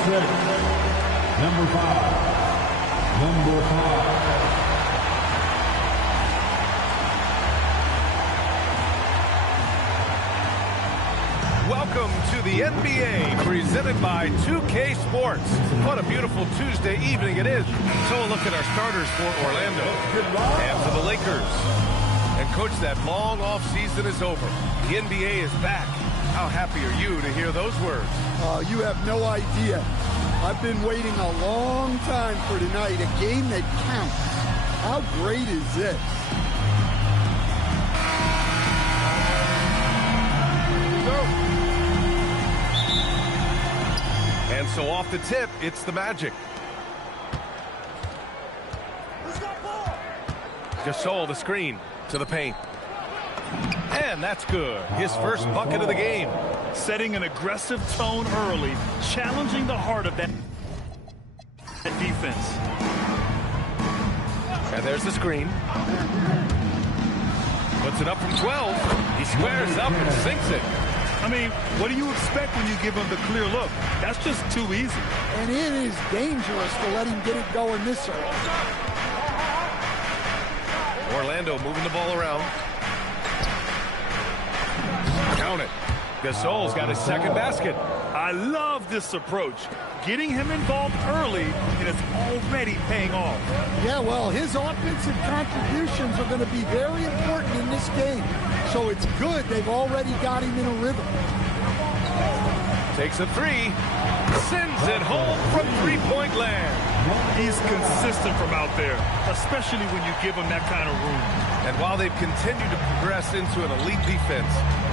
6, number 5. Number 5. Welcome to the NBA, presented by 2K Sports. What a beautiful Tuesday evening it is. So a look at our starters for Orlando and for the Lakers. And coach, that long off season is over. The NBA is back. How happy are you to hear those words? You have no idea. I've been waiting a long time for tonight, a game that counts. How great is this? And so off the tip, it's the Magic. Gasol the screen to the paint. And that's good. His first bucket of the game. Setting an aggressive tone early, challenging the heart of that defense. And there's the screen. Puts it up from 12. He squares up and sinks it. I mean, what do you expect when you give him the clear look? That's just too easy. And it is dangerous to let him get it going this early. Orlando moving the ball around. Count it. Gasol's got his second basket. I love this approach. Getting him involved early, and it's already paying off. Yeah, well, his offensive contributions are going to be very important in this game. So it's good they've already got him in a rhythm. Takes a three. Sends it home from three-point land. He's consistent from out there, especially when you give him that kind of room. And while they've continued to progress into an elite defense,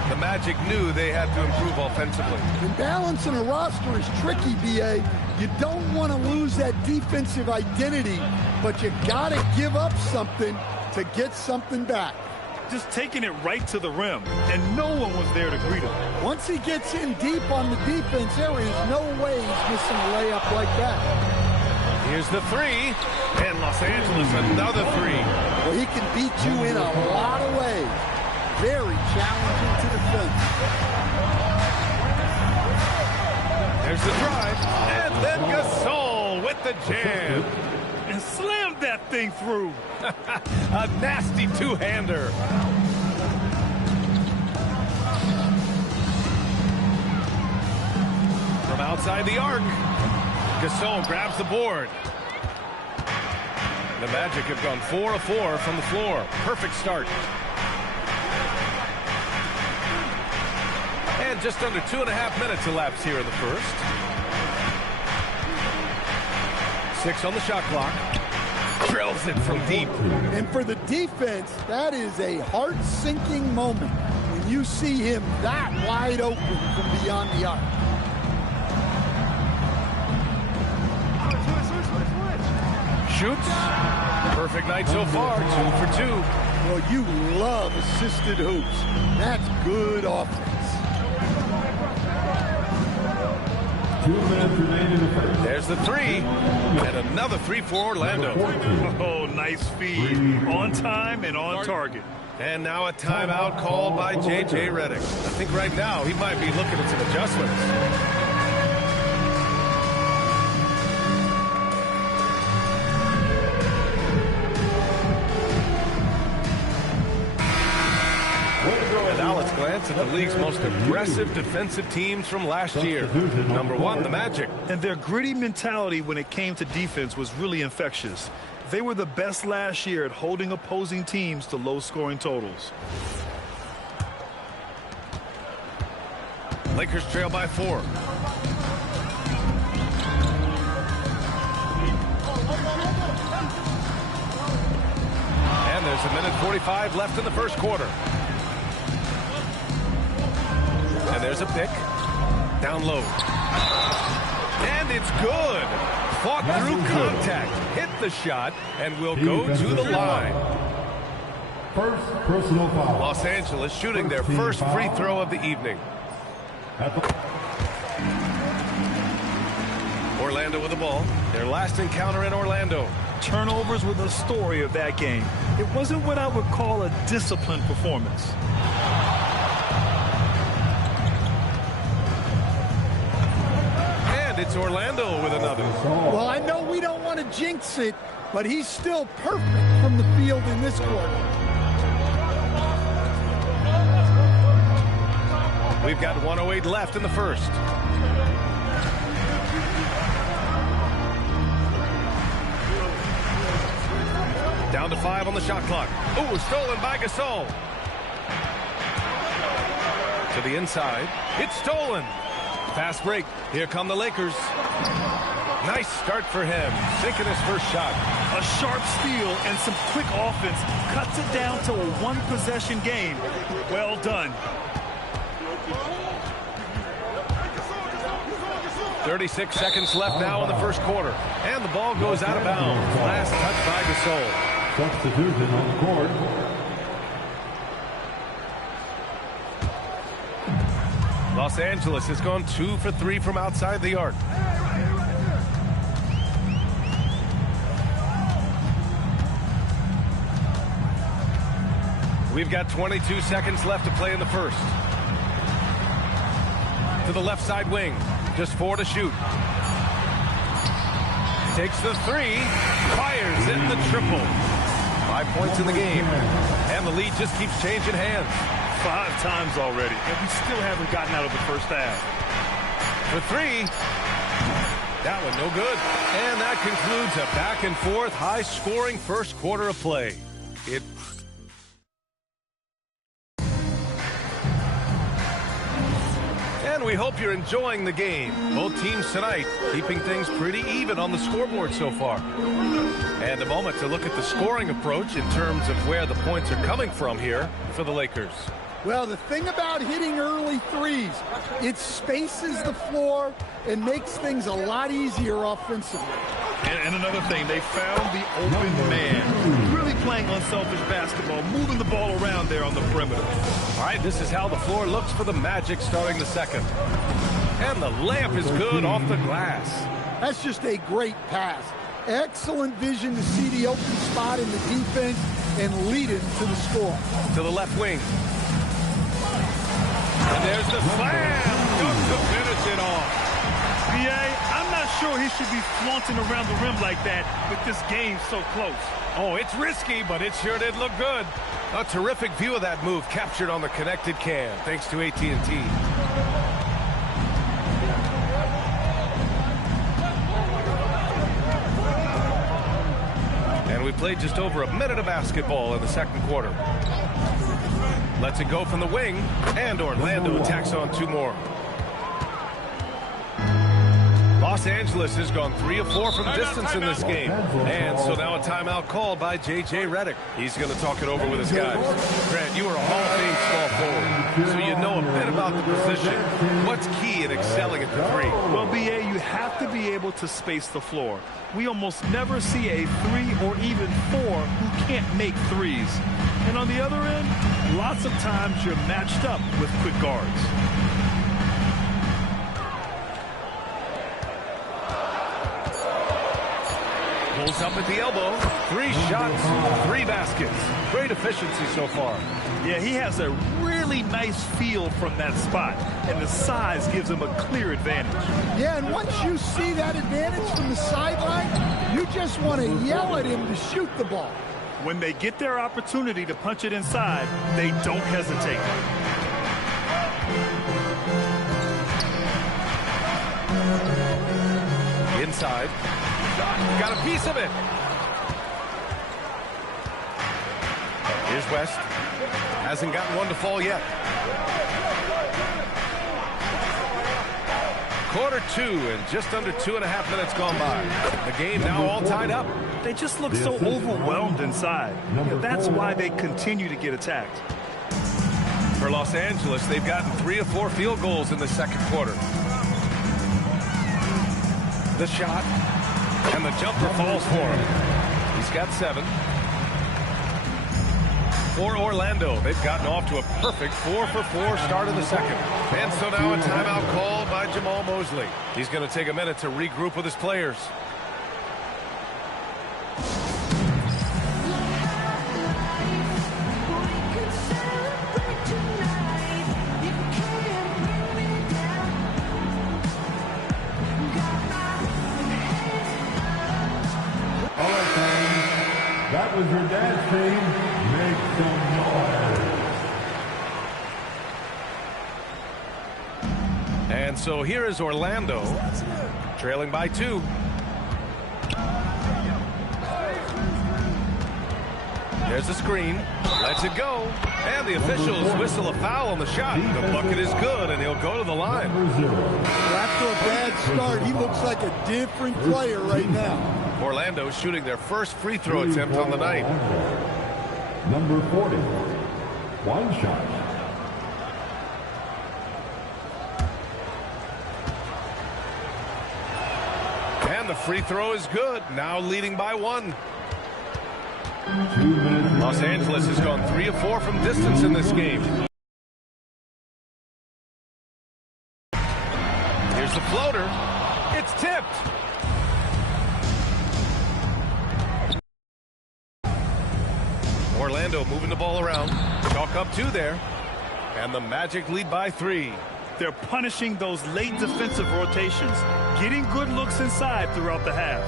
the Magic knew they had to improve offensively. And balancing a roster is tricky, B.A. You don't want to lose that defensive identity, but you got to give up something to get something back. Just taking it right to the rim, and no one was there to greet him. Once he gets in deep on the defense, there is no way he's missing a layup like that. Here's the three, and Los Angeles another three. Well, he can beat you in a lot of ways. Very challenging to defend. There's the drive, and then Gasol with the jam. And slammed that thing through. A nasty two-hander. From outside the arc, Gasol grabs the board. The Magic have gone 4 of 4 from the floor. Perfect start. And just under 2.5 minutes elapsed here in the first. 6 on the shot clock. Drills it from deep. And for the defense, that is a heart-sinking moment when you see him that wide open from beyond the arc. Shoots. Perfect night so far. 2 for 2. Well, you love assisted hoops. That's good offense. 2 minutes remain in the first. There's the three. And another three for Orlando. Oh, nice feed. On time and on target. And now a timeout called by J.J. Redick. I think right now he might be looking at some adjustments. And now let's glance at the league's most aggressive defensive teams from last year. Number 1, the Magic. And their gritty mentality when it came to defense was really infectious. They were the best last year at holding opposing teams to low-scoring totals. Lakers trail by 4. And there's a minute 45 left in the first quarter. And there's a pick. Down low. And it's good. Fought through contact. Hit the shot and will go to the line. First personal foul. Los Angeles shooting their first free throw of the evening. Orlando with the ball. Their last encounter in Orlando. Turnovers were the story of that game. It wasn't what I would call a disciplined performance. it's Orlando with another. Well, I know we don't want to jinx it, but he's still perfect from the field in this quarter. We've got 1:08 left in the first. Down to 5 on the shot clock. Ooh, stolen by Gasol. To the inside. It's stolen. Fast break. Here come the Lakers. Nice start for him. Sinking his first shot. A sharp steal and some quick offense cuts it down to a one-possession game. Well done. 36 seconds left now in the first quarter. And the ball goes out of bounds. Last touch by Gasol. Substitution on the court. Los Angeles has gone 2 for 3 from outside the arc. We've got 22 seconds left to play in the first. To the left side wing. Just 4 to shoot. Takes the 3. Fires in the triple. 5 points in the game. And the lead just keeps changing hands. 5 times already, and we still haven't gotten out of the first half. For 3. That one no good. And that concludes a back-and-forth, high-scoring first quarter of play. And we hope you're enjoying the game. Both teams tonight keeping things pretty even on the scoreboard so far. And a moment to look at the scoring approach in terms of where the points are coming from here for the Lakers. Well, the thing about hitting early threes, it spaces the floor and makes things a lot easier offensively. And another thing, they found the open man. Really playing unselfish basketball, moving the ball around there on the perimeter. All right, this is how the floor looks for the Magic starting the second. And the layup is good off the glass. That's just a great pass. Excellent vision to see the open spot in the defense and lead it to the score. To the left wing. And there's the slam. Good to finish it off. I'm not sure he should be flaunting around the rim like that with this game so close. Oh, it's risky, but it sure did look good. A terrific view of that move captured on the connected cam, thanks to AT&T. And we played just over a minute of basketball in the second quarter. Lets it go from the wing, and Orlando tacks on 2 more. Los Angeles has gone 3 of 4 from distance in this game. And so now a timeout called by J.J. Redick. He's going to talk it over with his guys. Grant, you are a Hall of Fame small forward, so you know a bit about the position. What's key in excelling at the 3? Well, B.A., you have to be able to space the floor. We almost never see a 3 or even 4 who can't make threes. And on the other end, lots of times you're matched up with quick guards. Pulls up at the elbow. 3 shots, 3 baskets. Great efficiency so far. Yeah, he has a really nice feel from that spot, and the size gives him a clear advantage. Yeah, and once you see that advantage from the sideline, you just want to yell at him to shoot the ball. When they get their opportunity to punch it inside, they don't hesitate. Inside. Got a piece of it. Here's West. Hasn't gotten one to fall yet. Quarter 2 and just under 2.5 minutes gone by. The game now all tied up. They just look so overwhelmed inside. That's why they continue to get attacked. For Los Angeles, they've gotten 3 of 4 field goals in the second quarter. The shot. And the jumper falls for him. He's got 7. For Orlando, they've gotten off to a perfect 4 for 4 start in the second. And so now a timeout called by Jamal Mosley. He's going to take a minute to regroup with his players. And so here is Orlando, trailing by 2. There's the screen, lets it go, and the officials whistle a foul on the shot. The bucket is good, and he'll go to the line. After a bad start, he looks like a different player right now. Orlando shooting their first free throw attempt on the night. Number 40, one shot. And the free throw is good, now leading by 1. 2 minutes. Los Angeles has gone 3 of 4 from distance in this game. Here's the floater. It's tipped. Orlando moving the ball around. Chalk up 2 there. And the Magic lead by 3. They're punishing those late defensive rotations, getting good looks inside throughout the half.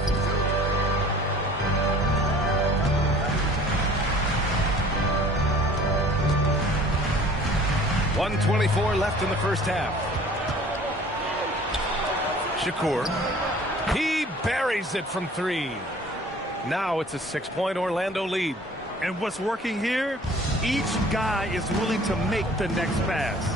.124 left in the first half. Shakur. He buries it from 3. Now it's a 6-point Orlando lead. And what's working here? Each guy is willing to make the next pass.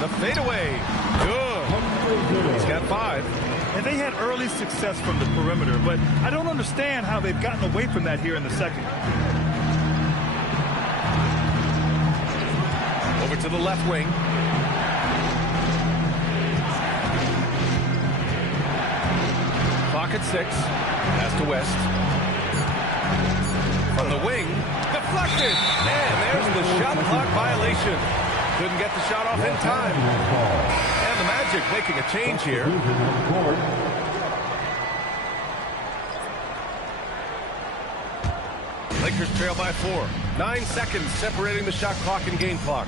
The fadeaway. Good. He's got 5. And they had early success from the perimeter, but I don't understand how they've gotten away from that here in the second. Over to the left wing. Clock at 6. Pass to West. From the wing. Deflected. And there's the shot clock violation. Couldn't get the shot off in time. And the Magic making a change here. Lakers trail by 4. 9 seconds separating the shot clock and game clock.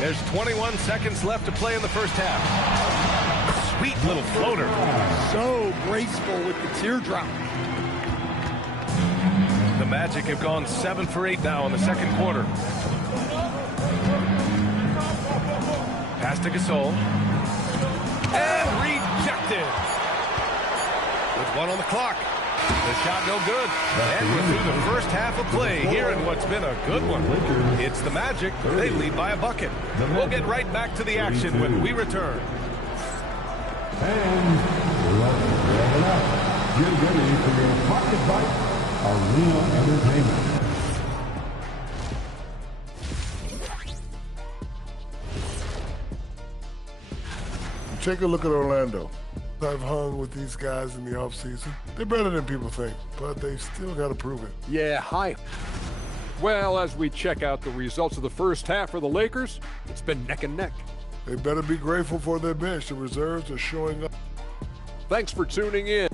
There's 21 seconds left to play in the first half. Sweet little floater. So graceful with the teardrop. The Magic have gone 7 for 8 now in the second quarter. Pass to Gasol. And rejected. With 1 on the clock. The shot no good. And we're through the first half of play here in what's been a good one. It's the Magic. They lead by a bucket. We'll get right back to the action when we return. And let's wrap it up. Get ready for your Pocket Bite Arena Entertainment. Take a look at Orlando. I've hung with these guys in the offseason. They're better than people think, but they've still got to prove it. Yeah, hi. Well, as we check out the results of the first half for the Lakers, it's been neck and neck. They better be grateful for their bench. The reserves are showing up. Thanks for tuning in.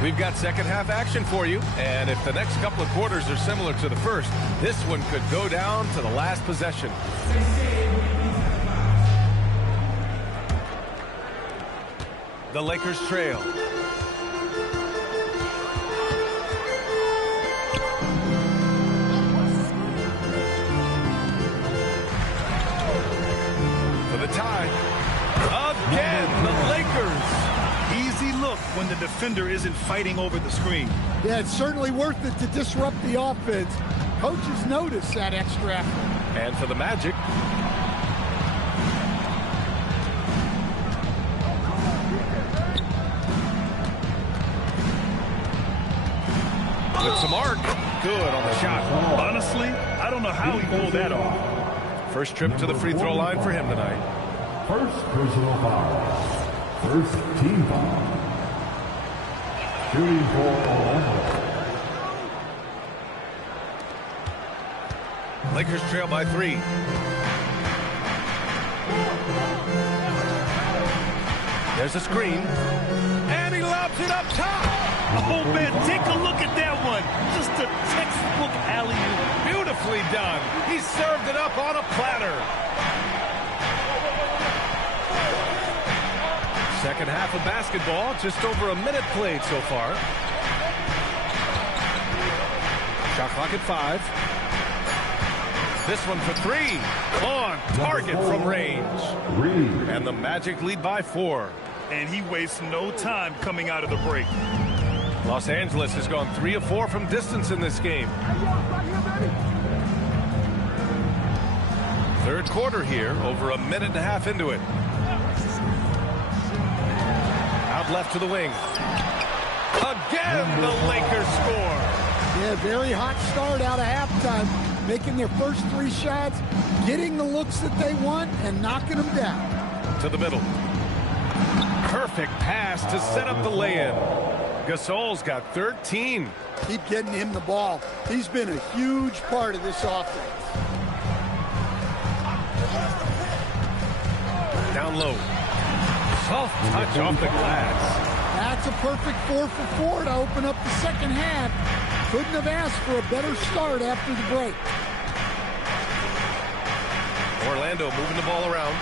We've got second half action for you, and if the next couple of quarters are similar to the first, this one could go down to the last possession. The Lakers trail. For the tie. Again, the Lakers. Easy look when the defender isn't fighting over the screen. Yeah, it's certainly worth it to disrupt the offense. Coaches notice that extra effort. And for the Magic. With some arc. Good on the shot. Honestly, I don't know how he pulled that off. First trip to the free throw line for him tonight. First personal foul. First team foul. Shooting for Orlando. Lakers trail by 3. There's a screen. And he lobs it up top. Oh, man, take a look at that one. Just a textbook alley-oop. Beautifully done. He served it up on a platter. Second half of basketball, just over a minute played so far. Shot clock at 5. This one for 3. On target from range. And the Magic lead by 4. And he wastes no time coming out of the break. Los Angeles has gone 3 of 4 from distance in this game. Third quarter here, over a minute and a half into it. Out left to the wing. Again, the Lakers score. Yeah, very hot start out of halftime. Making their first 3 shots, getting the looks that they want, and knocking them down. To the middle. Perfect pass to set up the lay-in. Gasol's got 13. Keep getting him the ball. He's been a huge part of this offense. Down low. Soft touch off the glass. That's a perfect 4 for 4 to open up the second half. Couldn't have asked for a better start after the break. Orlando moving the ball around.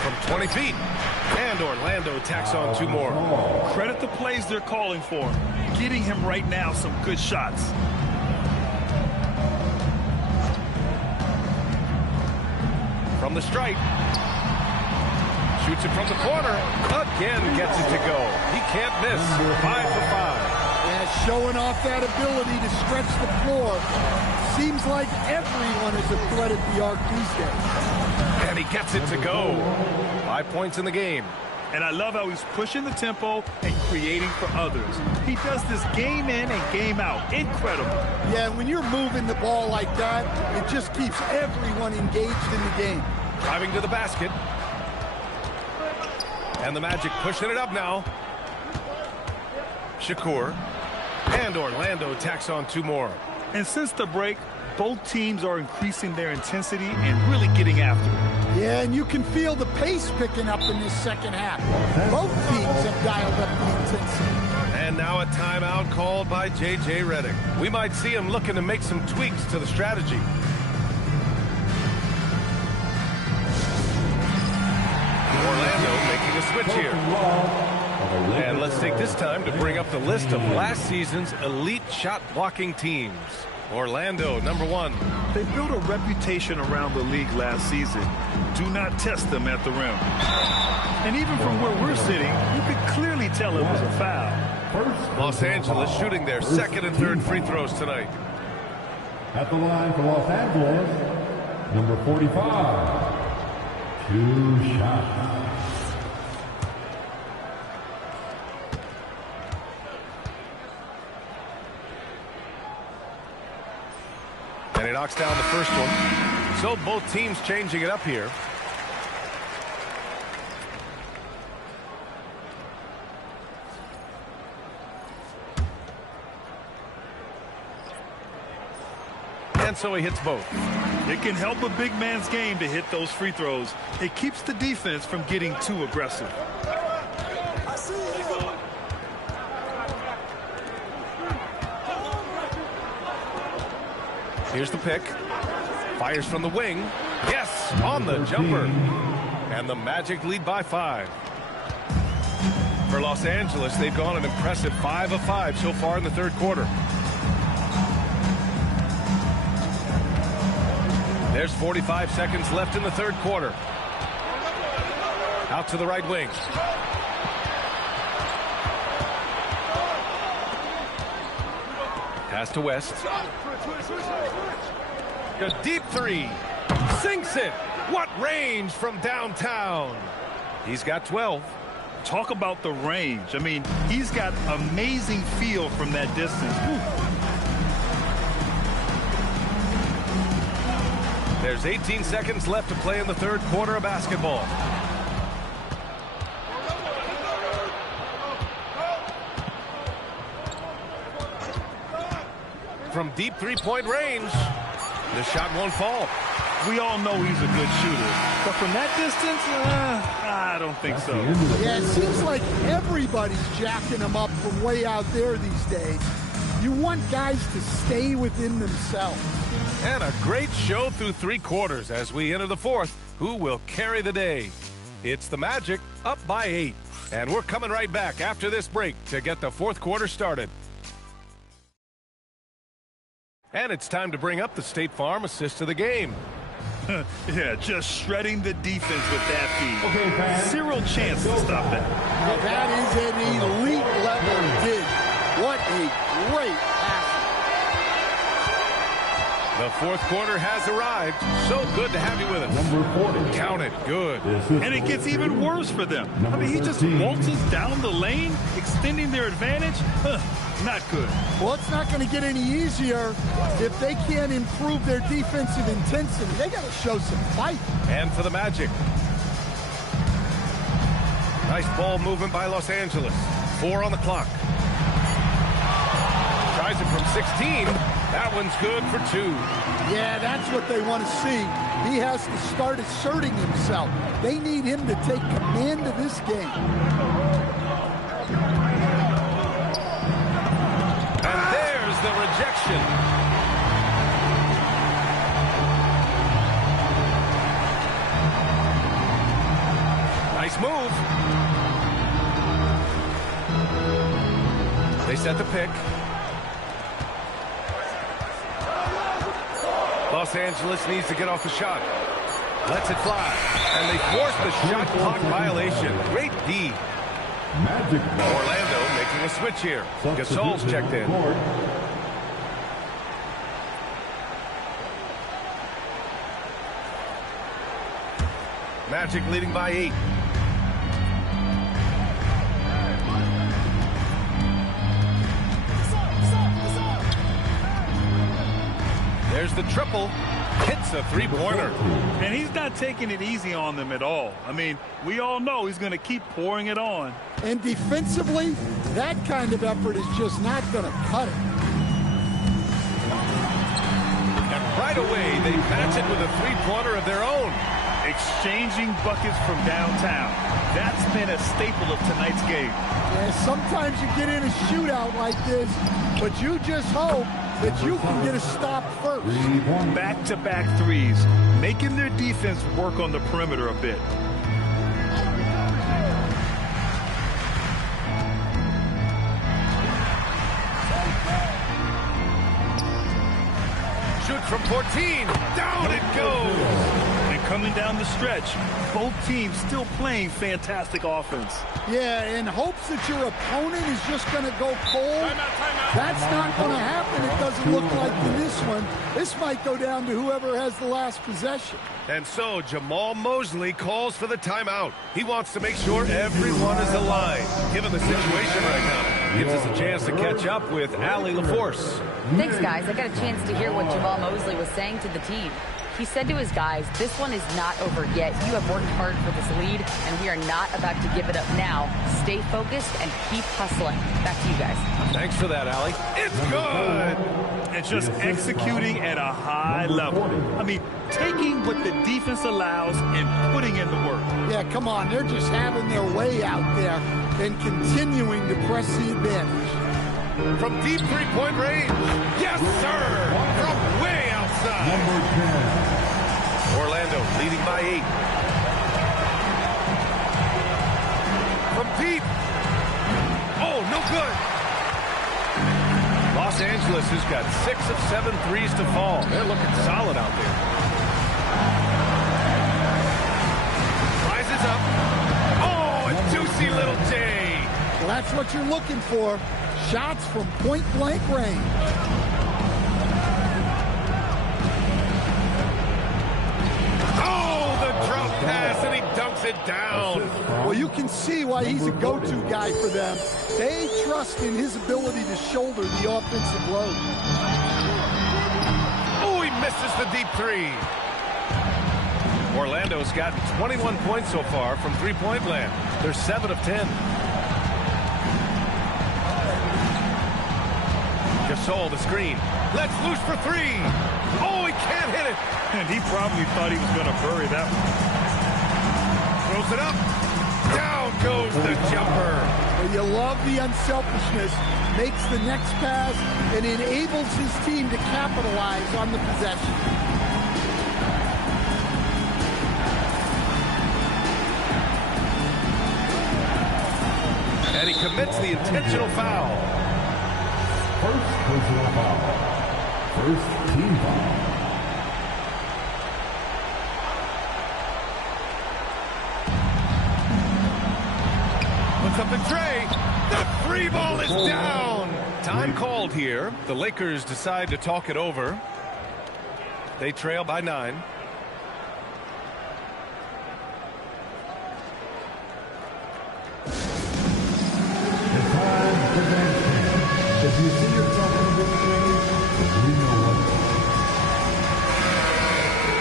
From 20 feet. And Orlando tacks on 2 more. Credit the plays they're calling for. Getting him right now some good shots. From the stripe. Shoots it from the corner. Again gets it to go. He can't miss. 5 for 5. Yeah, showing off that ability to stretch the floor. Seems like everyone is a threat at the arc these days. And he gets it to go. 5 points in the game. And I love how he's pushing the tempo and creating for others. He does this game in and game out. Incredible. Yeah, when you're moving the ball like that, it just keeps everyone engaged in the game. Driving to the basket. And the Magic pushing it up now. Shakur. And Orlando tacks on 2 more. And since the break, both teams are increasing their intensity and really getting after it. Yeah, and you can feel the pace picking up in this second half. Both teams have dialed up the intensity. And now a timeout called by J.J. Redick. We might see him looking to make some tweaks to the strategy. Orlando making a switch here. And let's take this time to bring up the list of last season's elite shot blocking teams. Orlando, number 1. They built a reputation around the league last season. Do not test them at the rim. And even from where we're sitting, you could clearly tell it was a foul. Los Angeles shooting their second and third free throws tonight. At the line for Los Angeles, number 45. 2 shots. And he knocks down the first one. So both teams changing it up here. And so he hits both. It can help a big man's game to hit those free throws. It keeps the defense from getting too aggressive. Here's the pick. Fires from the wing. Yes, on the jumper. And the Magic lead by 5. For Los Angeles, they've gone an impressive 5 of 5 so far in the third quarter. There's 45 seconds left in the third quarter. Out to the right wing. Pass to West. A deep 3. Sinks it. What range from downtown. He's got 12. Talk about the range. I mean, he's got amazing feel from that distance. There's 18 seconds left to play in the third quarter of basketball. from deep three-point range. The shot won't fall. We all know he's a good shooter, but from that distance, I don't think so. Yeah, it seems like everybody's jacking him up from way out there these days. You want guys to stay within themselves. And a great show through 3 quarters as we enter the 4th. Who will carry the day? It's the Magic up by 8. And we're coming right back after this break to get the 4th quarter started. And it's time to bring up the State Farm assist of the game. Yeah, just shredding the defense with that feed. Zero chance to stop that. Now that is an elite level dig. What a great pass. The 4th quarter has arrived. So good to have you with us. Number 40. Count it. Good. And it gets even worse for them. I mean, he just waltzes down the lane, extending their advantage. Not good. Well, it's not going to get any easier if they can't improve their defensive intensity. They got to show some fight. And for the Magic. Nice ball movement by Los Angeles. 4 on the clock. Tries it from 16. That one's good for 2. Yeah, that's what they want to see. He has to start asserting himself. They need him to take command of this game. And there's the rejection. Nice move. They set the pick. Los Angeles needs to get off a shot. Lets it fly. And they force the shot clock violation. Great D. Magic ball. Orlando making a switch here. Gasol's checked in. Magic leading by 8. There's the triple. Hits a 3-pointer. And he's not taking it easy on them at all. I mean, we all know he's going to keep pouring it on. And defensively, that kind of effort is just not going to cut it. And right away, they match it with a 3-pointer of their own. Exchanging buckets from downtown. That's been a staple of tonight's game. And sometimes you get in a shootout like this, but you just hope that you can get a stop first. Back-to-back threes, making their defense work on the perimeter a bit. Shoot from 14. Down it goes. And coming down the stretch, both teams still playing fantastic offense. Yeah, in hopes that your opponent is just going to go cold. That's not going to happen. It doesn't look like in this one. This might go down to whoever has the last possession. And so Jamal Mosley calls for the timeout. He wants to make sure everyone is aligned. Given the situation right now, gives us a chance to catch up with Allie LaForce. Thanks, guys. I got a chance to hear what Jamal Mosley was saying to the team. He said to his guys, this one is not over yet. You have worked hard for this lead, and we are not about to give it up now. Stay focused and keep hustling. Back to you guys. Thanks for that, Allie. It's good. And just executing at a high level. I mean, taking what the defense allows and putting in the work. Yeah, come on. They're just having their way out there and continuing to press the advantage. From deep 3-point range. Yes, sir. From way outside. Number 10. Orlando leading by 8. From deep. Oh, no good. Los Angeles has got 6 of 7 threes to fall. They're looking solid out there. Rises up. Oh, a juicy little J. Well, that's what you're looking for. Shots from point-blank range. Oh, the drop pass, and he dunks it down. Well, you can see why he's a go-to guy for them. They trust in his ability to shoulder the offensive load. Oh, he misses the deep 3. Orlando's got 21 points so far from three-point land. They're 7 of 10. Gasol, the screen. Let's loose for three. Oh, he can't hit it. And he probably thought he was going to bury that one. Throws it up. Down goes the jumper. Well, you love the unselfishness. Makes the next pass and enables his team to capitalize on the possession. And he commits the intentional foul. First personal foul. First team foul. Puts up the tray. The free ball is down. Time called here. The Lakers decide to talk it over. They trail by 9. It's time for game 10. If you see yourself in this game, you know what to do.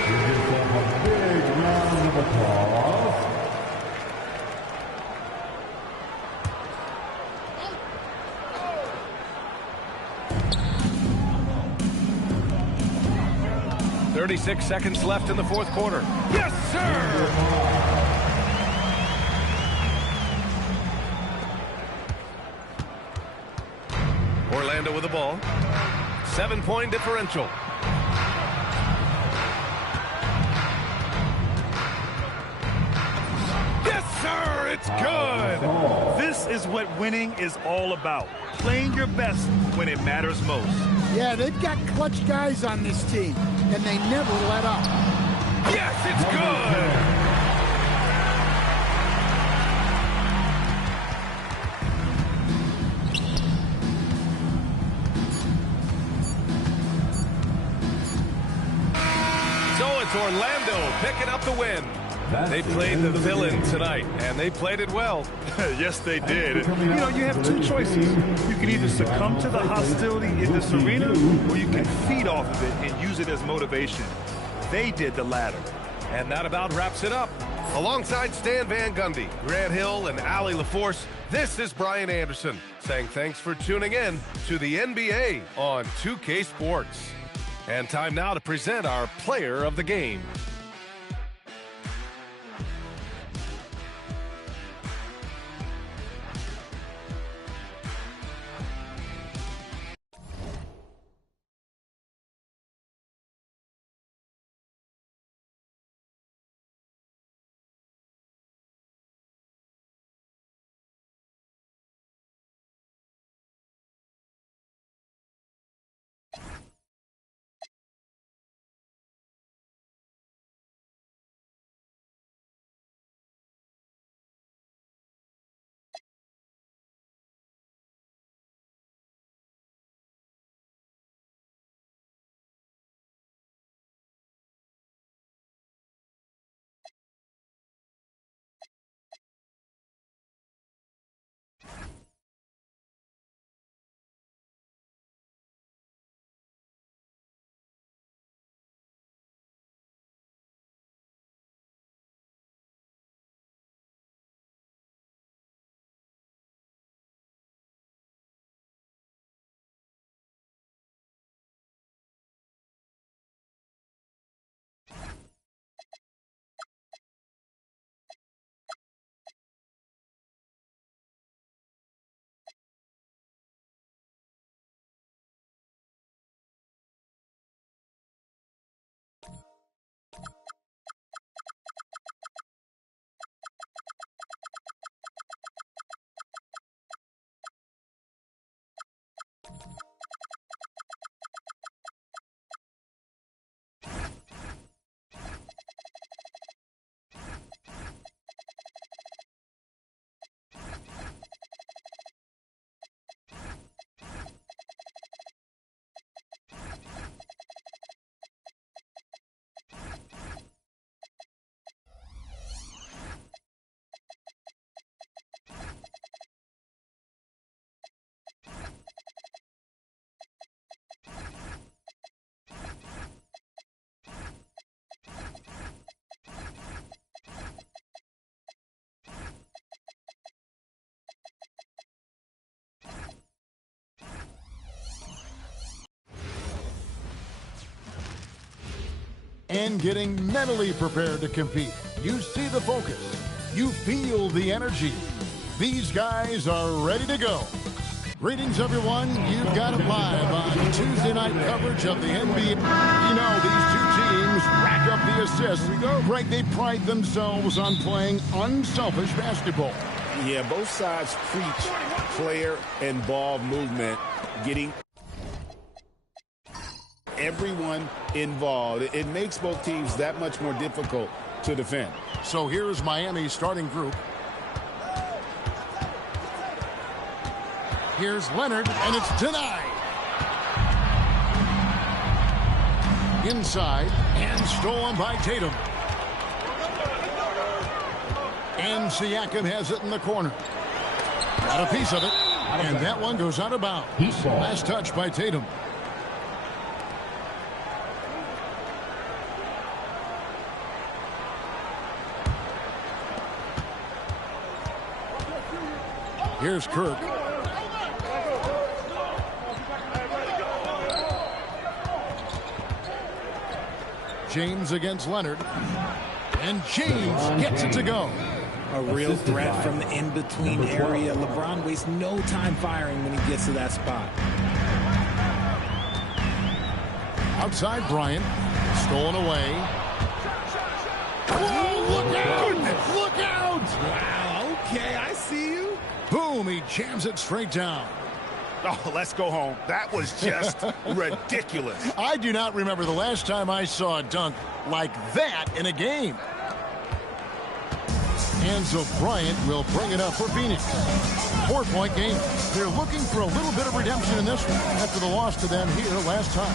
Give yourself a big round of applause. .36 seconds left in the fourth quarter. Yes, sir! Orlando with the ball. 7-point differential. Yes, sir! It's good! This is what winning is all about. Playing your best when it matters most. Yeah, they've got clutch guys on this team, and they never let up. Yes, it's good! So it's Orlando picking up the win. They played the villain tonight, and they played it well. Yes, they did. You have two choices. You can either succumb to the hostility in this arena, or you can feed off of it and use it as motivation. They did the latter. And that about wraps it up. Alongside Stan Van Gundy, Grant Hill, and Allie LaForce, this is Brian Anderson saying thanks for tuning in to the NBA on 2K Sports. And time now to present our player of the game. and getting mentally prepared to compete. You see the focus. You feel the energy. These guys are ready to go. Greetings, everyone. You've got it live on Tuesday night coverage of the NBA. You know, these two teams rack up the assists. Greg, they pride themselves on playing unselfish basketball. Yeah, both sides preach player and ball movement, getting everyone involved. It makes both teams that much more difficult to defend. So here's Miami's starting group. Here's Leonard, and it's denied. Inside, and stolen by Tatum. And Siakam has it in the corner. Got a piece of it, and that one goes out of bounds. Last touch by Tatum. Here's Kirk. James against Leonard. And James gets it to go. A real threat from the in-between area. LeBron wastes no time firing when he gets to that spot. Outside Bryant. Stolen away. Oh, look out! Look out! Wow, okay, I see you. Boom, he jams it straight down. Oh, let's go home. That was just ridiculous. I do not remember the last time I saw a dunk like that in a game. And so Bryant will bring it up for Phoenix. 4-point game. They're looking for a little bit of redemption in this one after the loss to them here last time.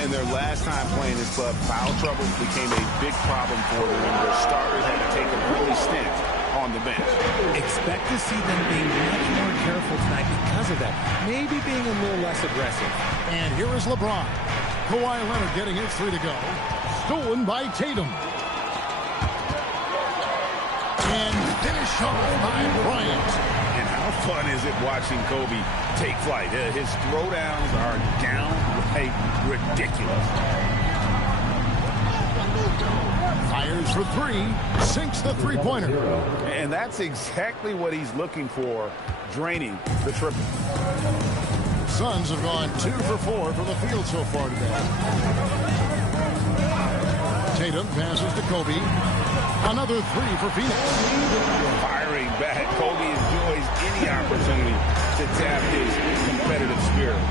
And their last time playing this club, foul trouble became a big problem for them when their starters had to take an early stint on the bench. Expect to see them being much more careful tonight because of that. Maybe being a little less aggressive. And here is LeBron. Kawhi Leonard getting his three to go. Stolen by Tatum. And finish off by Bryant. And how fun is it watching Kobe take flight? His throwdowns are downright ridiculous. Fires for three, sinks the three-pointer. And that's exactly what he's looking for, draining the triple. Suns have gone 2 for 4 from the field so far today. Tatum passes to Kobe. Another three for Phoenix. Firing back, Kobe enjoys any opportunity to tap his competitive spirit.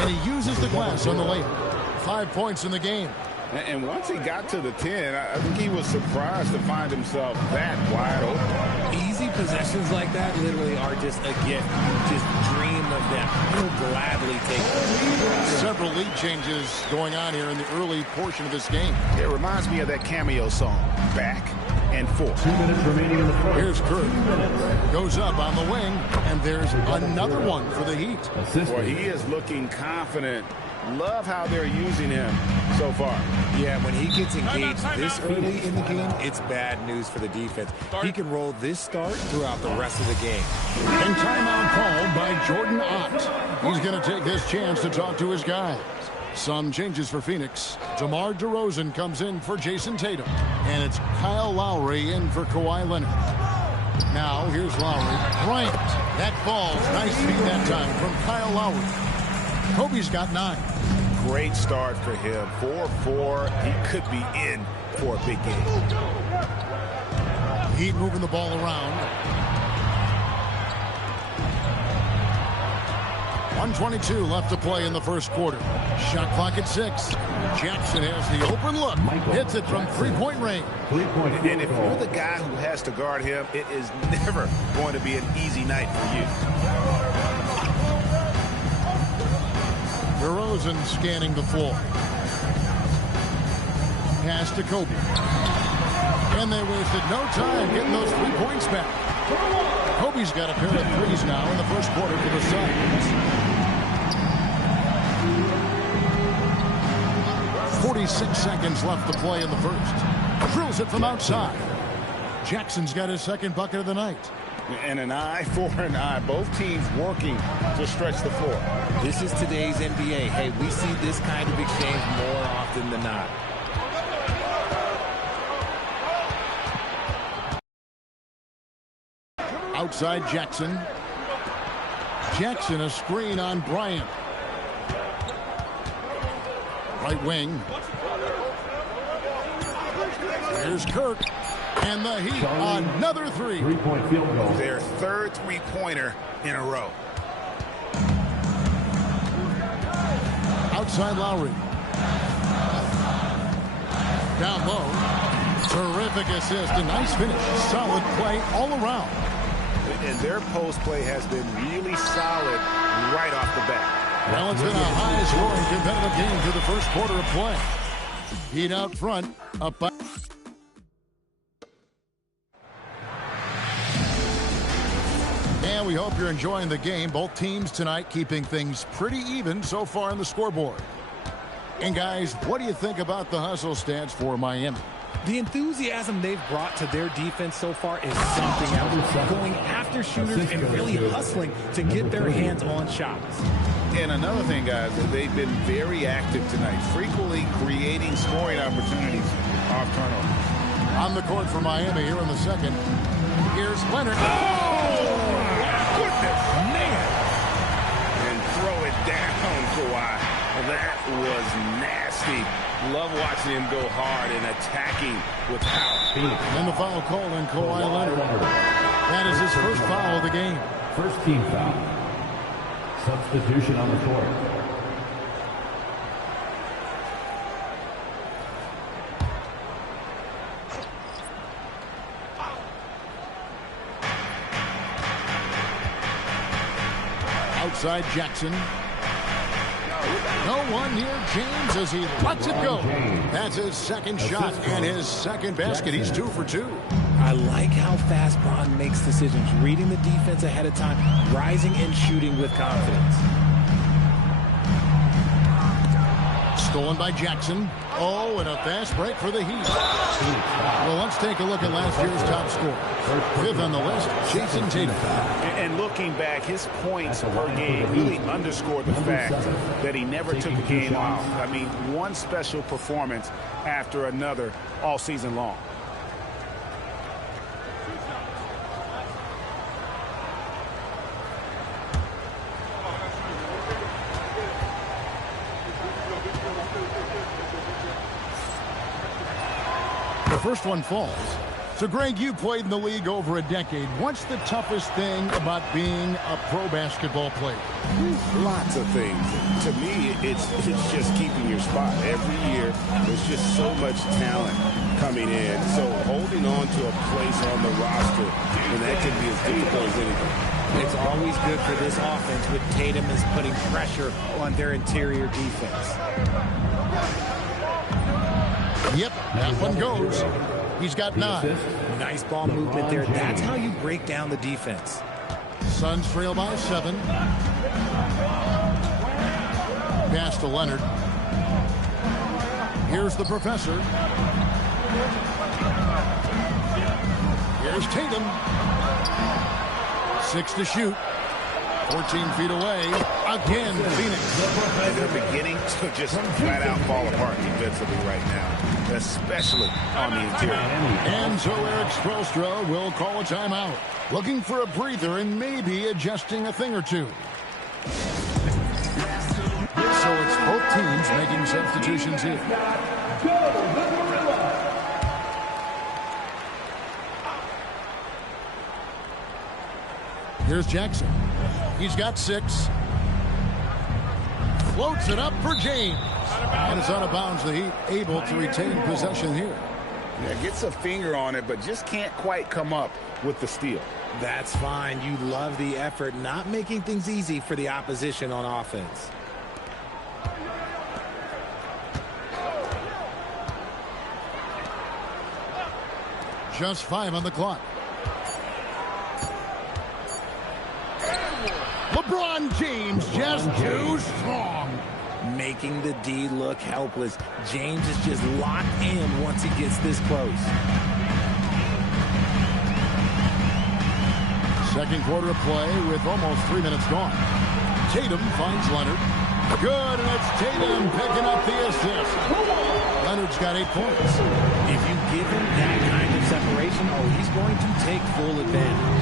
And he uses the glass on the layup. 5 points in the game. And once he got to the 10, I think he was surprised to find himself that wide open. Easy possessions like that literally are just a gift. You just dream of them. You'll gladly take them. Several lead changes going on here in the early portion of this game. It reminds me of that cameo song, Back and Forth. 2 minutes remaining in the first. Here's Kirk. Goes up on the wing, and there's another one for the Heat. Boy, he is looking confident. Love how they're using him so far. Yeah, when he gets engaged this early in the game, it's bad news for the defense. He can roll this start throughout the rest of the game. And timeout called by Jordan Ott. He's going to take this chance to talk to his guys. Some changes for Phoenix. DeMar DeRozan comes in for Jason Tatum. And it's Kyle Lowry in for Kawhi Leonard. Now, here's Lowry. Bryant. That falls. Nice feed that time from Kyle Lowry. Kobe's got 9. Great start for him. 4-4. He could be in for a big game. Heat moving the ball around. 1:22 left to play in the first quarter. Shot clock at 6. Jackson has the open look. Hits it from three-point range. And if you're the guy who has to guard him, it is never going to be an easy night for you. DeRozan scanning the floor. Pass to Kobe. And they wasted no time getting those 3 points back. Kobe's got a pair of threes now in the first quarter for the Suns. 46 seconds left to play in the first. Drills it from outside. Jackson's got his second bucket of the night. And an eye for an eye. Both teams working to stretch the floor. This is today's NBA. Hey, we see this kind of exchange more often than not. Outside Jackson. Jackson, a screen on Bryant. Right wing. Here's Kirk. And the Heat, another three. Three-point field goal. Their third three-pointer in a row. Outside Lowry. Down low. Terrific assist. A nice finish. Solid play all around. And their post play has been really solid right off the bat. Well, it's been a high-scoring competitive game through the first quarter of play. Heat out front. Up by... And we hope you're enjoying the game. Both teams tonight keeping things pretty even so far on the scoreboard. And guys, what do you think about the hustle stance for Miami? The enthusiasm they've brought to their defense so far is something else. Going after shooters and really hustling to get their hands on shots. And another thing, guys, they've been very active tonight, frequently creating scoring opportunities off turnover. On the court for Miami here in the second. Here's Leonard. Oh, my goodness, man. And throw it down, Kawhi. That was nasty. Love watching him go hard and attacking with power. And the foul call on Kawhi Leonard. That is his first foul of the game. First team foul. Substitution on the court. Outside Jackson. No one near James as he lets it go. That's his second shot and his second basket. He's 2 for 2. I like how fast Bron makes decisions, reading the defense ahead of time, rising and shooting with confidence. Stolen by Jackson. Oh, and a fast break for the Heat. Well, let's take a look at last year's top scorer. 5th on the list, Jason Tatum. And looking back, his points per game really underscored the fact that he never took a game off. I mean, one special performance after another all season long. The first one falls. So, Greg, you played in the league over a decade. What's the toughest thing about being a pro basketball player? Lots of things. To me, it's just keeping your spot. Every year, there's just so much talent coming in. So holding on to a place on the roster, and that can be as difficult as anything. It's always good for this offense with Tatum is putting pressure on their interior defense. Yep, that one goes. He's got 9. Nice ball movement there. That's how you break down the defense. Suns trail by 7. Pass to Leonard. Here's the professor. Here's Tatum. 6 to shoot. 14 feet away. Again, Phoenix. And they're beginning to just flat out fall apart defensively right now, especially on the interior. And so Eric Spoelstra will call a timeout. Looking for a breather and maybe adjusting a thing or two. So it's both teams making substitutions here. Here's Jackson. He's got 6. Floats it up for James. And it's out of bounds. The Heat able to retain possession here. Yeah, gets a finger on it, but just can't quite come up with the steal. That's fine. You love the effort, not making things easy for the opposition on offense. Just 5 on the clock. LeBron James just too strong. Making the D look helpless. James is just locked in once he gets this close. Second quarter of play with almost 3 minutes gone. Tatum finds Leonard. Good, and it's Tatum picking up the assist. Leonard's got 8 points. If you give him that kind of separation, he's going to take full advantage.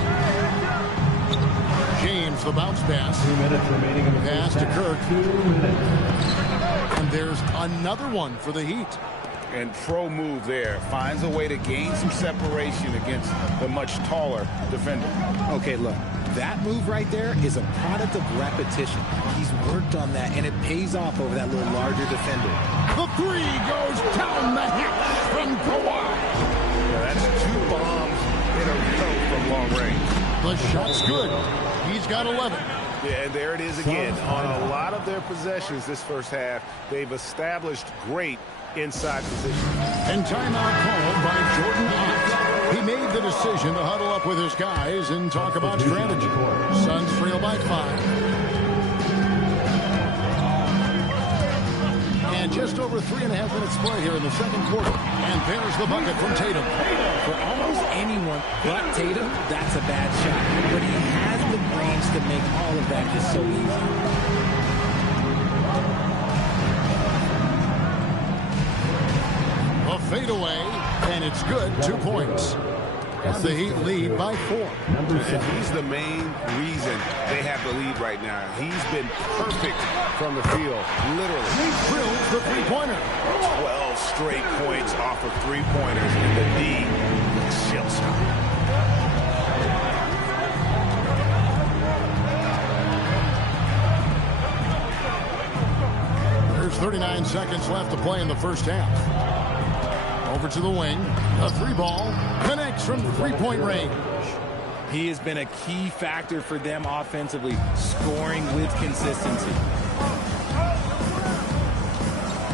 James, the bounce pass. 2 minutes remaining in the Pass to Kirk. 2 minutes. And there's another one for the Heat. And pro move there. Finds a way to gain some separation against the much taller defender. Okay, look. That move right there is a product of repetition. He's worked on that, and it pays off over that little larger defender. The three goes down the hatch from Kawhi. Yeah, that's 2 bombs in a row from long range. The shot's good. He's got 11. Yeah, and there it is again. On a lot of their possessions this first half, they've established great inside position. And timeout called by Jordan Ott. He made the decision to huddle up with his guys and talk about strategy. Suns trail by 5. And just over 3.5 minutes play here in the second quarter. And there's the bucket from Tatum. For almost anyone but Tatum, that's a bad shot. But he has the brains to make all of that just so easy. Fade away, and it's good. 2 points. As the Heat lead by 4. And he's the main reason they have the lead right now. He's been perfect from the field, literally. He drills the three-pointer. 12 straight points off of three-pointers, and the D shell shock. There's 39 seconds left to play in the first half. Over to the wing. A 3-ball connects from three-point range. He has been a key factor for them offensively, scoring with consistency.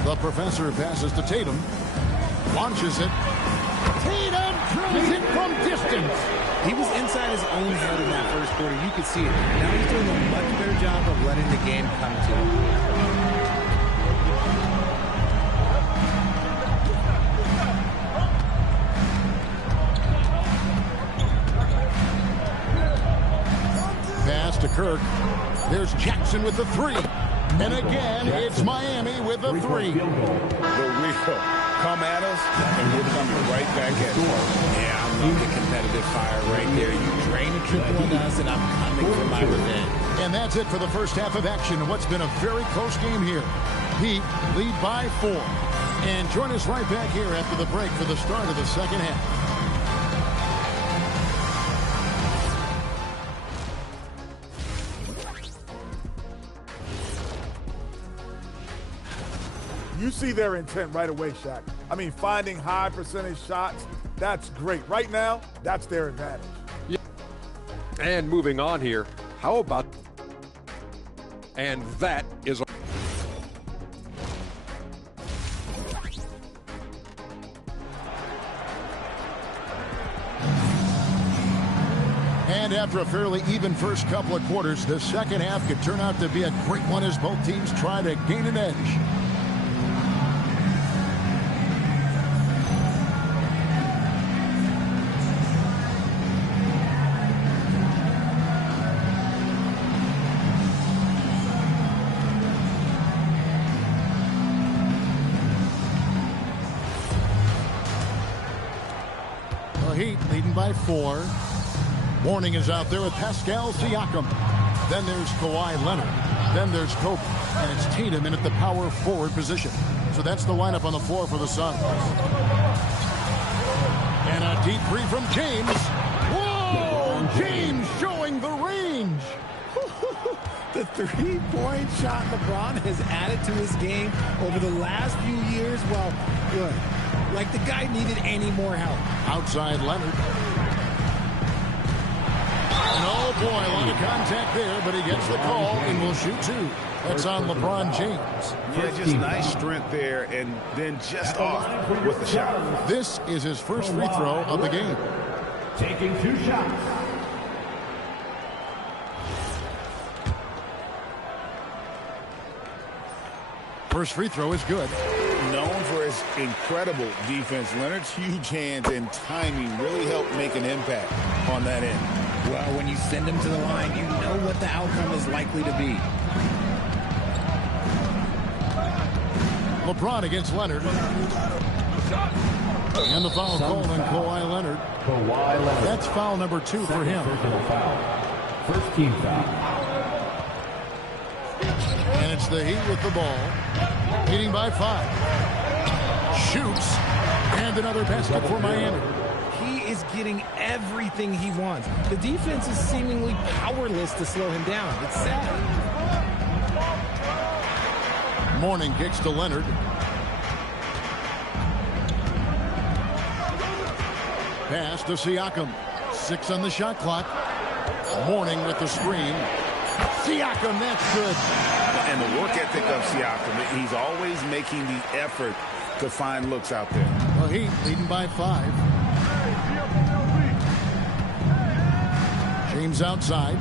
The professor passes to Tatum. Launches it. Tatum drills it from distance. He was inside his own head in that first quarter. You could see it. Now he's doing a much better job of letting the game come to him. To Kirk. There's Jackson with the 3. And again, it's Miami with the 3. The wheel come at us, and we're coming right back at you. Yeah, I'm looking competitive fire right there. You drain a triple on us, and I'm coming for my revenge. And that's it for the first half of action. What's been a very close game here. Heat lead by 4. And join us right back here after the break for the start of the second half. You see their intent right away, Shaq. I mean, finding high percentage shots, that's great. Right now, that's their advantage. Yeah. And moving on here, how about... And that is... And after a fairly even first couple of quarters, the second half could turn out to be a great one as both teams try to gain an edge. Heat leading by 4. Warning is out there with Pascal Siakam. Then there's Kawhi Leonard. Then there's Kobe. And it's Tatum in at the power forward position. So that's the lineup on the floor for the Suns. And a deep 3 from James. Whoa! James showing the range. The 3-point shot LeBron has added to his game over the last few years. Well, good. Like the guy needed any more help. Outside Leonard. And oh boy, a lot of contact there, but he gets the call and will shoot 2. That's on LeBron James. Yeah, just nice strength there, and then just off with the shot. This is his first free throw of the game. Taking 2 shots. First free throw is good. Known for his incredible defense, Leonard's huge hands and timing really helped make an impact on that end. Well, when you send him to the line, you know what the outcome is likely to be. LeBron against Leonard. And the foul called on Kawhi Leonard. That's foul number 2 for him. First team foul. And it's the Heat with the ball. Leading by 5. Shoots. And another basket for Miami. He is getting everything he wants. The defense is seemingly powerless to slow him down. It's sad. Mourning kicks to Leonard. Pass to Siakam. 6 on the shot clock. Mourning with the screen. Siakam, that's good. And the work ethic of Siakam, he's always making the effort to find looks out there. The Heat leading by 5. James outside.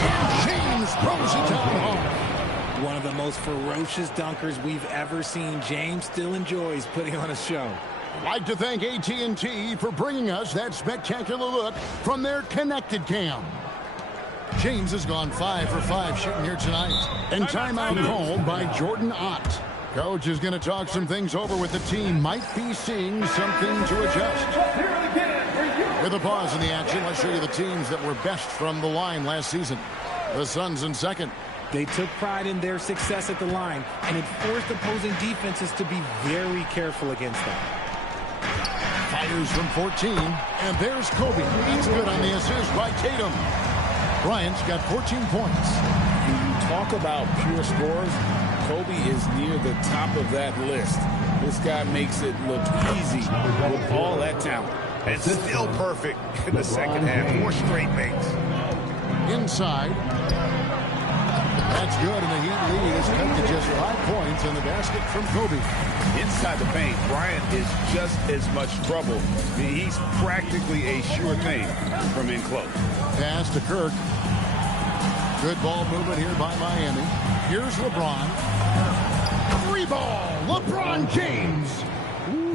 And James throws it down home. One of the most ferocious dunkers we've ever seen. James still enjoys putting on a show. I'd like to thank AT&T for bringing us that spectacular look from their connected cam. James has gone 5 for 5 shooting here tonight. And timeout called by Jordan Ott. Coach is going to talk some things over with the team. Might be seeing something to adjust. With a pause in the action, let's show you the teams that were best from the line last season. The Suns in second. They took pride in their success at the line, and it forced opposing defenses to be very careful against them. Fires from 14, and there's Kobe. He's good on the assist by Tatum. Bryant's got 14 points. When you talk about pure scores, Kobe is near the top of that list. This guy makes it look easy with all that talent. And still perfect in the second half. 4 straight makes. Inside. That's good, and the Heat lead is cut to just 5 points in the basket from Kobe. Inside the paint, Bryant is just as much trouble. He's practically a sure thing from in close. Pass to Kirk. Good ball movement here by Miami. Here's LeBron. 3 ball, LeBron James.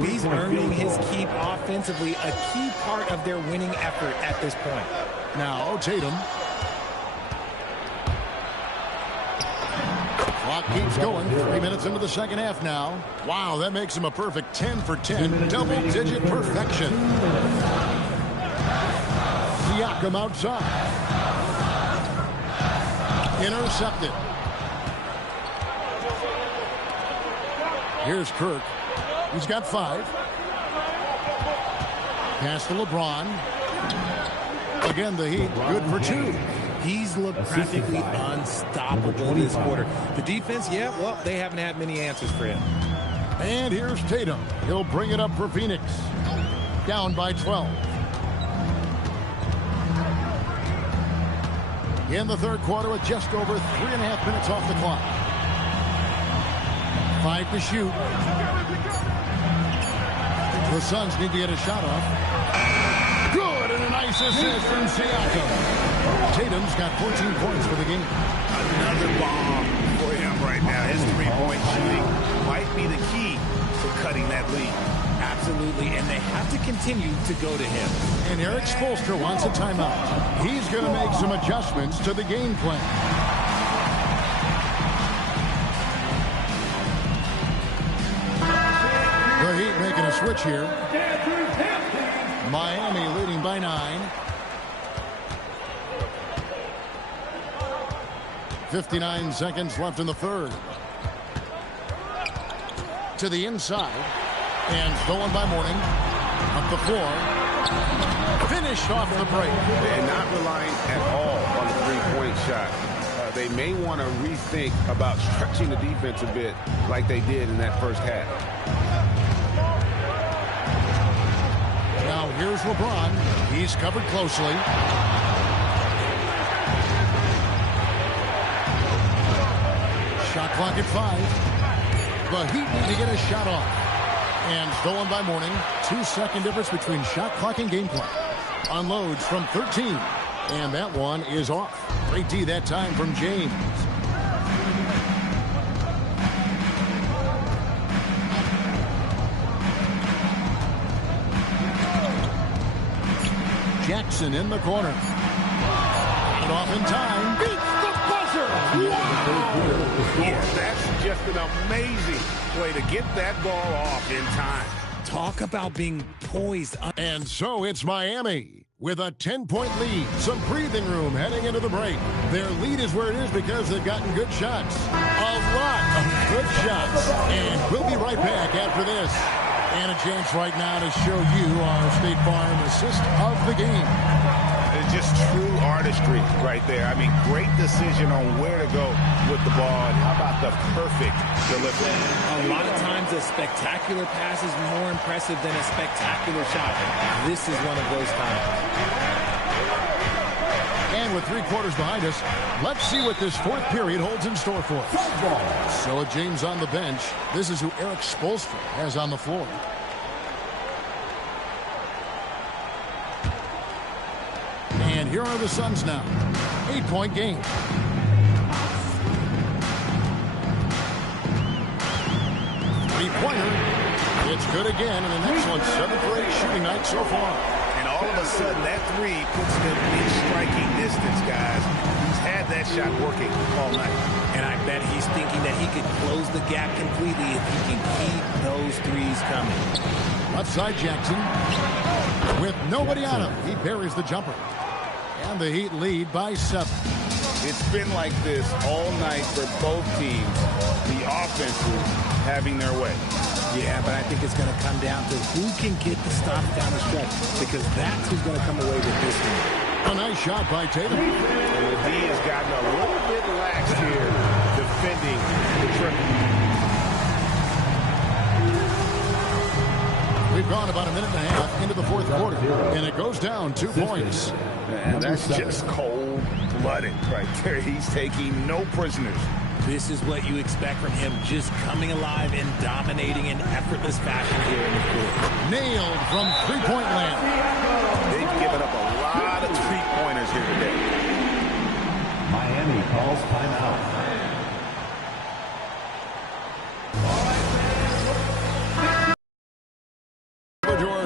He's earning his keep offensively, a key part of their winning effort at this point. Now Tatum. Clock keeps going. 3 minutes into the second half now. Wow, that makes him a perfect 10 for 10. Double-digit perfection. Siakam outside. Intercepted. Here's Kirk. He's got 5. Pass to LeBron. Again, the Heat good for 2. He's looked practically unstoppable this quarter. The defense, yeah, well, they haven't had many answers for him. And here's Tatum. He'll bring it up for Phoenix. Down by 12. In the third quarter with just over 3.5 minutes off the clock. 5 to shoot. The Suns need to get a shot off. Good, and a nice assist from Siakam. Tatum's got 14 points for the game. Another bomb for him right now. His 3-point shooting might be the key to cutting that lead. Absolutely, and they have to continue to go to him. And Eric Spoelstra wants a timeout. He's going to make some adjustments to the game plan. The Heat making a switch here. Miami leading by 9. 59 seconds left in the third. To the inside. And stolen by Mourning. Up the floor. Finished off the break. They're not relying at all on the three-point shot. They may want to rethink about stretching the defense a bit like they did in that first half. Now here's LeBron. He's covered closely. Shot clock at 5. The Heat need to get a shot off. And stolen by Mourning. 2-second difference between shot clock and game clock. Unloads from 13. And that one is off. Great D that time from James. Jackson in the corner. Got it off in time. Beats the buzzer. Wow! Yeah, that's just an amazing way to get that ball off in time. Talk about being poised. And so it's Miami with a 10-point lead. Some breathing room heading into the break. Their lead is where it is because they've gotten good shots. A lot of good shots. And we'll be right back after this. And a chance right now to show you our State Farm assist of the game. It's just true artistry right there. I mean, great decision on where to go with the ball. And how about the perfect delivery? A lot of times a spectacular pass is more impressive than a spectacular shot. This is one of those times. And with 3 quarters behind us, let's see what this 4th period holds in store for us. So with James on the bench, this is who Eric Spoelstra has on the floor. And here are the Suns now. 8-point game. Three-pointer. It's good again, and an excellent 7 for 8 shooting night so far. And all of a sudden, that 3 puts them in striking distance, guys. He's had that shot working all night. And I bet he's thinking that he could close the gap completely if he can keep those 3s coming. Left side Jackson. With nobody on him, he buries the jumper. And the Heat lead by 7. It's been like this all night for both teams. The offenses having their way. Yeah, but I think it's going to come down to who can get the stop down the stretch, because that's who's going to come away with this one. A nice shot by Tatum. And the D has gotten a little bit lax here defending the triple. We've gone about a minute and a half into the 4th quarter, and it goes down 2 points. Man, that's just cold-blooded right there. He's taking no prisoners. This is what you expect from him, just coming alive and dominating in effortless fashion here in the court. Nailed from 3-point land. They've given up a lot of 3-pointers here today. Miami calls timeout.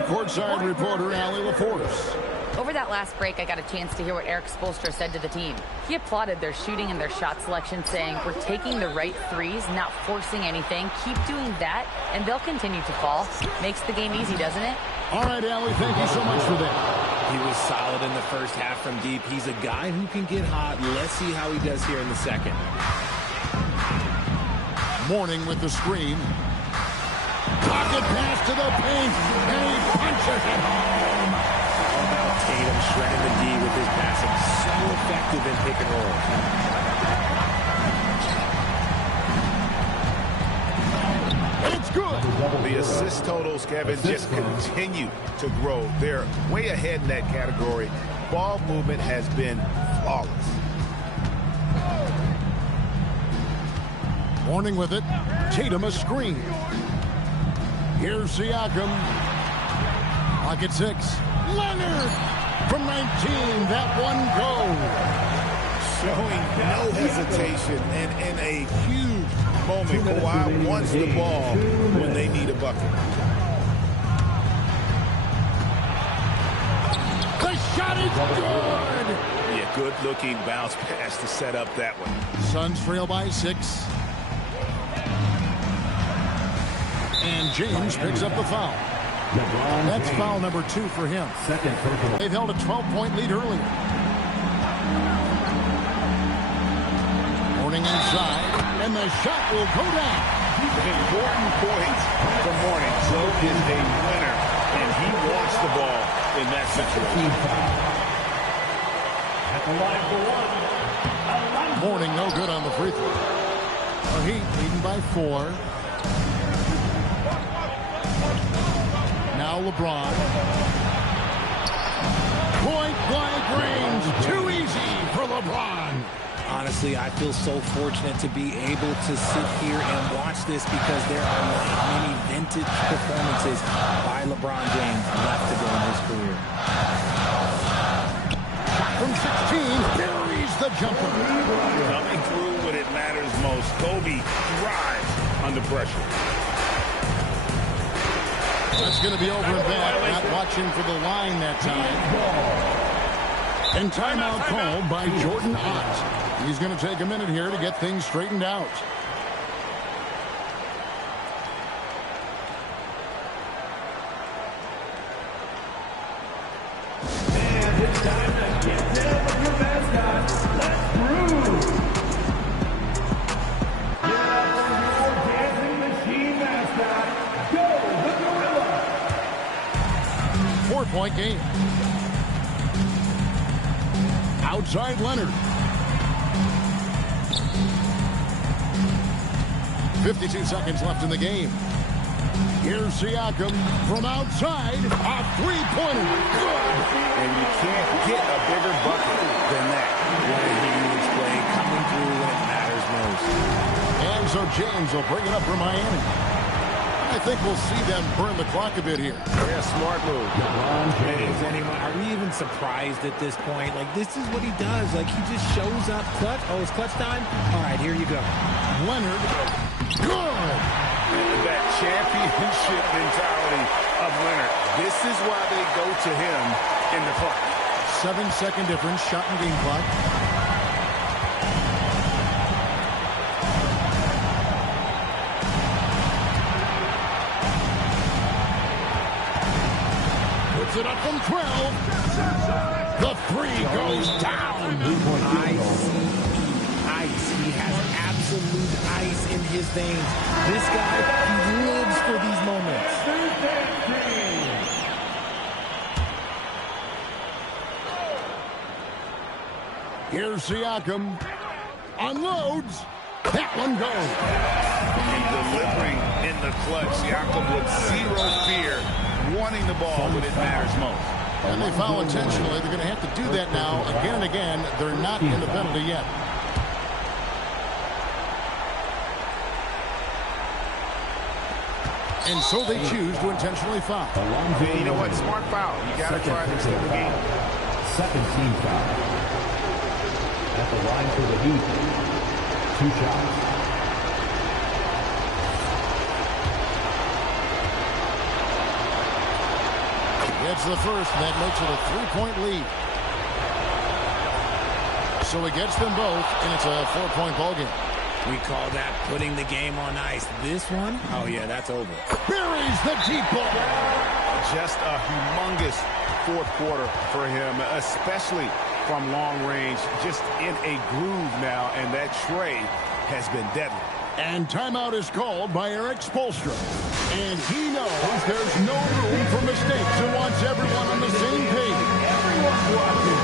Courtside reporter Allie LaForce. Over that last break, I got a chance to hear what Eric Spoelstra said to the team. He applauded their shooting and their shot selection, saying, "We're taking the right 3s, not forcing anything. Keep doing that, and they'll continue to fall." Makes the game easy, doesn't it? All right, Allie, thank you so much for that. He was solid in the first half from deep. He's a guy who can get hot. Let's see how he does here in the second. Mourning with the screen. Pocket pass to the paint, and he punches it home. Tatum shredding the D with his passing. So effective in pick and roll. It's good. The assist totals, Kevin, just continue to grow. They're way ahead in that category. Ball movement has been flawless. Mourning with it. Tatum a screen. Here's Siakam. Pocket 6. Leonard from 19. That one goes. Showing no hesitation and in a huge moment. Kawhi wants the ball when they need a bucket. The shot is good. Yeah, good-looking bounce pass to set up that one. Suns trail by 6. And James picks up the foul. That's foul number 2 for him. They've held a 12-point lead earlier. Mourning inside, and the shot will go down. Important points for Mourning. So is a winner, and he wants the ball in that situation. At the line for 1. Mourning no good on the free throw. The Heat leading by 4. Now LeBron. Point-blank range. Too easy for LeBron. Honestly, I feel so fortunate to be able to sit here and watch this, because there are not many vintage performances by LeBron James left to go in his career. From 16, buries the jumper. Coming through when it matters most. Kobe thrives under pressure. That's going to be over and back. Not watching for the line that time. And timeout called by Jordan Ott. He's going to take a minute here to get things straightened out. And it's time to get down with your mascot. Let's groove. Give it up for your dancing machine mascot. Go, the Gorilla. 4-point game. Outside Leonard. 52 seconds left in the game. Here's Siakam from outside. A three-pointer. Good. And you can't get a bigger bucket than that. What a huge play coming through when it matters most. And so James will bring it up for Miami. I think we'll see them burn the clock a bit here. Yeah, smart move. Are we even surprised at this point? Like, this is what he does. Like, he just shows up clutch. Oh, it's clutch time? All right, here you go. Leonard. Good. That championship mentality of Leonard. This is why they go to him in the clutch. 7-second difference, shot and game clock. Puts it up from 12. The three goes down. Ice. He has absolute ice in his veins. This guy, he lives for these moments. Here's Siakam. Unloads. That one goes. And delivering in the clutch, Siakam with zero fear, wanting the ball when it matters most. And they foul intentionally. They're going to have to do that now again and again. They're not in the penalty yet. And so they choose to intentionally foul. And you know what? Smart foul. You got to try to extend the game. Second team foul. At the line for the Heat. 2 shots. It's the first, and that makes it a 3-point lead. So he gets them both, and it's a 4-point ball game. We call that putting the game on ice. This one, oh yeah, that's over. Buries the deep ball. Just a humongous fourth quarter for him, especially from long range. Just in a groove now, and that tray has been deadly. And timeout is called by Eric Spoelstra. And he knows there's no room for mistakes and wants everyone on the same page. Everyone's watching.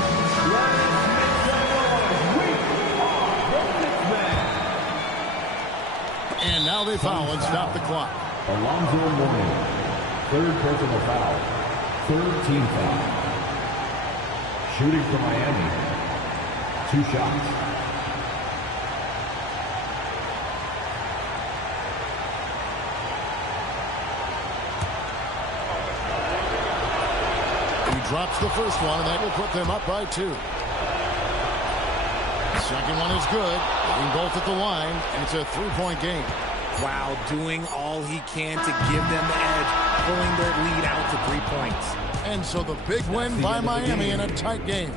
Let's make some noise. We are the Sixth Man. And now they foul and stop the clock. Alonzo Mourning. 3rd personal foul. 3rd team foul. Shooting for Miami. 2 shots. Drops the first one, and that will put them up by 2. Second one is good. Getting both at the line, and it's a 3-point game. Wow, doing all he can to give them the edge, pulling their lead out to 3 points. And so the big win by Miami in a tight game.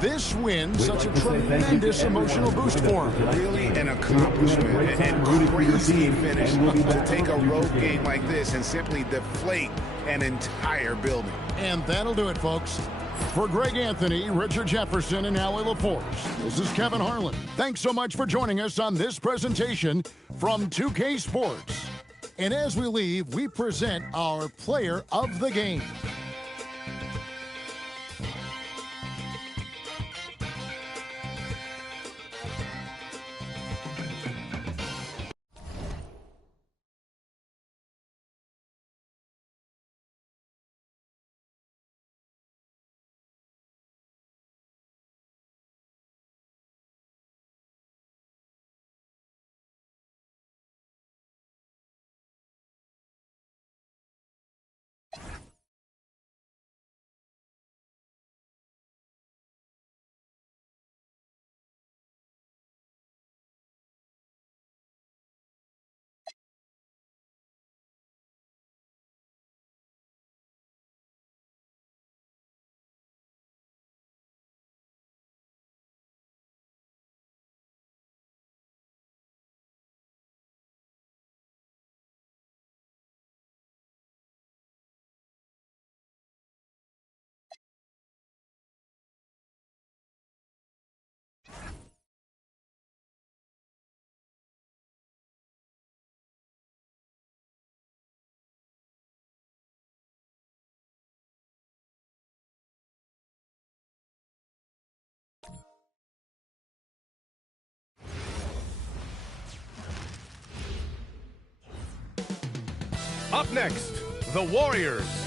This win, such a tremendous emotional boost for him. Really an accomplishment and crazy finish to take a road game like this and simply deflate an entire building. And that'll do it, folks. For Greg Anthony, Richard Jefferson, and Howie LaForce, this is Kevin Harlan. Thanks so much for joining us on this presentation from 2K Sports. And as we leave, we present our player of the game. Up next, the Warriors